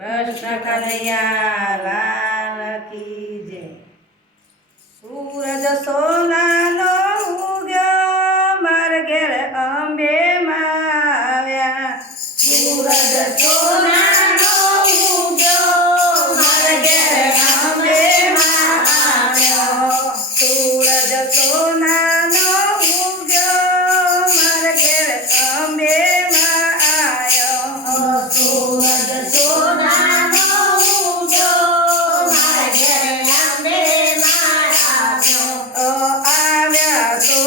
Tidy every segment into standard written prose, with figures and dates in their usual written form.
કૃષ્ણ કનૈયા લાલ કી જય. સૂરજ સોનાનો ઉગ્યો માર ઘેર અંબે માં આવ્યા. સૂરજ સોનાનો ઉગ્યો માર ઘેર અંબે માં આવ્યો. સૂરજ સોનાનો ઉગ્યો માર ઘેર અંબે માં આવ્યો. સૂરજ સોનાનો ઉગ્યો માર ઘેર અંબે માં આવ્યો. આવ્યા તો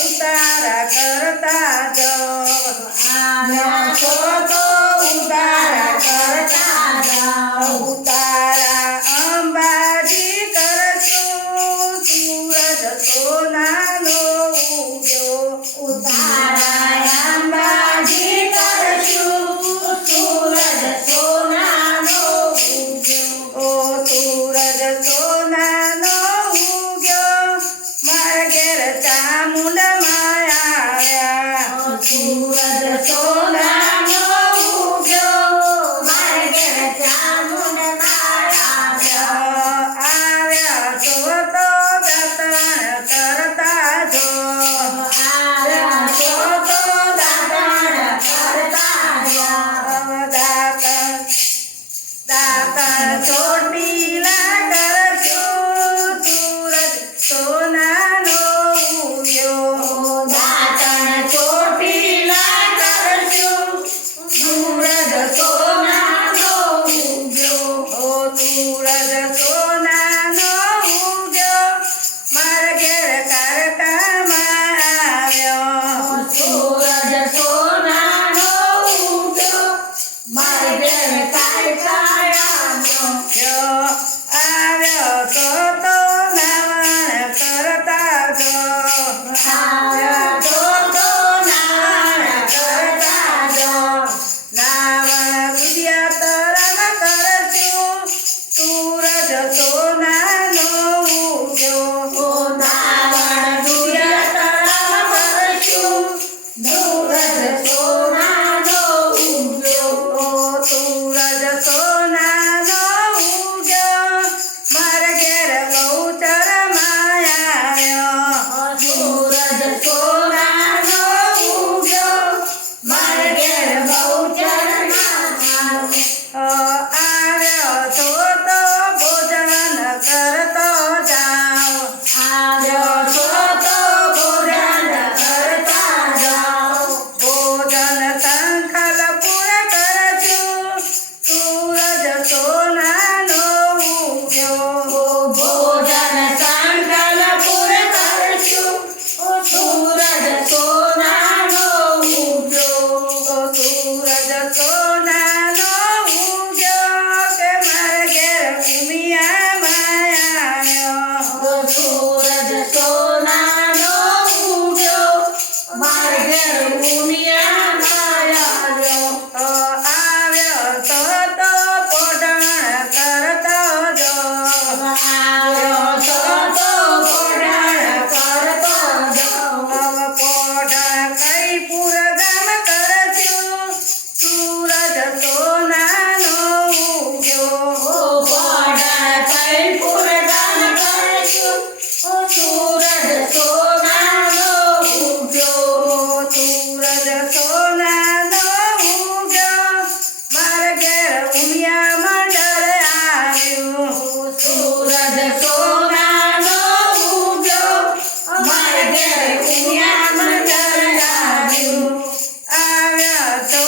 ઉતારા કરતા જાઓ. આવ્યા તો ઉતારા કરતા જાઓ. ઉતારા અંબાજી કરશું સૂરજ સોનાનો ઉગ્યો. ઉતારા અંબાજી કરશું સૂરજ સોનાનો ઉગ્યો. ઓ સૂરજ સોનાનો ઉગ્યો માર ઘેર ચામુંડમાં આવ્યા. સૂરજ સોનાનો ઉગ્યો માર ઘેર ચામુંડમાં આવ્યા. આવ્યા તો દાતણ કરતા જો. આવ્યા તો દાતણ કરતા જો. દાતણ ચોટીલા કરશું સૂરજ સોનાનો ઉગ્યો. દાતણ ચોટીલા કરશું સૂરજ સોનાનો ઉગ્યો. ઓ સૂરજ સોનાનો ઉગ્યો માર ઘેર કારકામાં આવ્યો. સૂરજ સોનાનો ઉગ્યો માર ઘેર કારકામાં આવ્યો તો નાવણ કરતા જો. આવ્યા તો નાવણ કરતા જો. નાવણ રૂપિયા તરમ કરશું સૂરજ સોનાનો ઉગ્યો. નાવણ રૂપિયા તરમ કરશું સૂરજ સોનાનો ઉગ્યો. ઓ સૂરજ સોનાનો ઉગ્યો માર ઘેર બહુચરમાં આવ્યો. સૂરજ સોનાનો ઉગ્યો માર ઘેર બહુચરમાં આવ્યો તો ભોજન કરતો જાઓ. આવ્યો તો ભોજન કરતા જાઓ. ભોજન સંકલ્પુર કરશું સૂરજ સોનાનો ઉગ્યો. ભોજન સંકલ્પુર કરશું સૂરજ સોનાનો ઉગ્યો. સૂરજ સોનાનો ઉગ્યો કે માર ઘેર ઉમિયામાં આવ્યો. સૂરજ સોનાનો ઉગ્યો માર ઘેર ઉમિયામાં આવ્યો. આવ્યો તો પોઢણ કરતો જો. આવ્યો તો પોઢણ કરતો જો. પોઢણ કઈ પૂરગામ કરશું સૂરજ સોનાનો ઉગ્યો. પોઢણ કઈ પૂરગામ કરશું સૂરજ સોનાનો ઉગ્યો. સૂરજ સોનાનો ઉગ્યો માર ઘેર ઉમિયા મંડળ આવ્યું. સૂરજ સોનાનો ઉગ્યો માર ઘેર ઉમિયા મંડળ આવ્યું. આવ્યા તો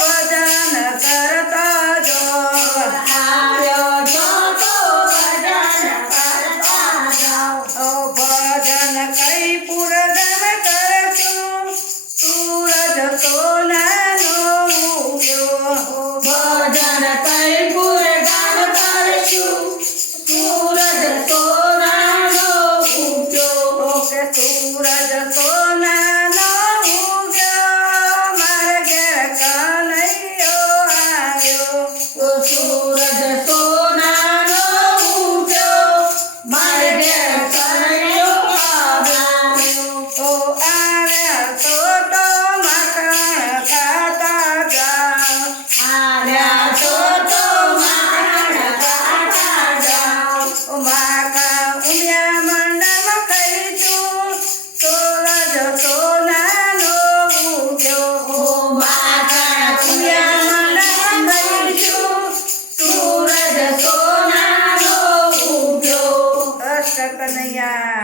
ભજન કરતા જો. આવ્યો તો ભજન કરતા જાઓ. ભજન કઈ પૂરગામ કરશું સૂરજ સોનાનો ઉગ્યો. ભજન કઈ પૂરગામ કરશું સૂરજ સોનાનો ઉગ્યો. કે સૂરજ સોનાનો ઉગ્યો માર ઘેર કનૈયો આવ્યો. સૂરજ સોનાનો ઉગ્યો માર ઘેર કનૈયો આવ્યો. આવ્યા તો માખણ ખાતા જાઓ. આવ્યા જશો તો માખણ કાઢવા જાઓ. માખા ઉમિયા મંડળમાં ખઈશું સૂરજ સોનાનો ઉગ્યો. માખણ ઉમિયા મંડળમાં ખઈશું સૂરજ સોનાનો ઉગ્યો. કૃષ્ણ કનૈયા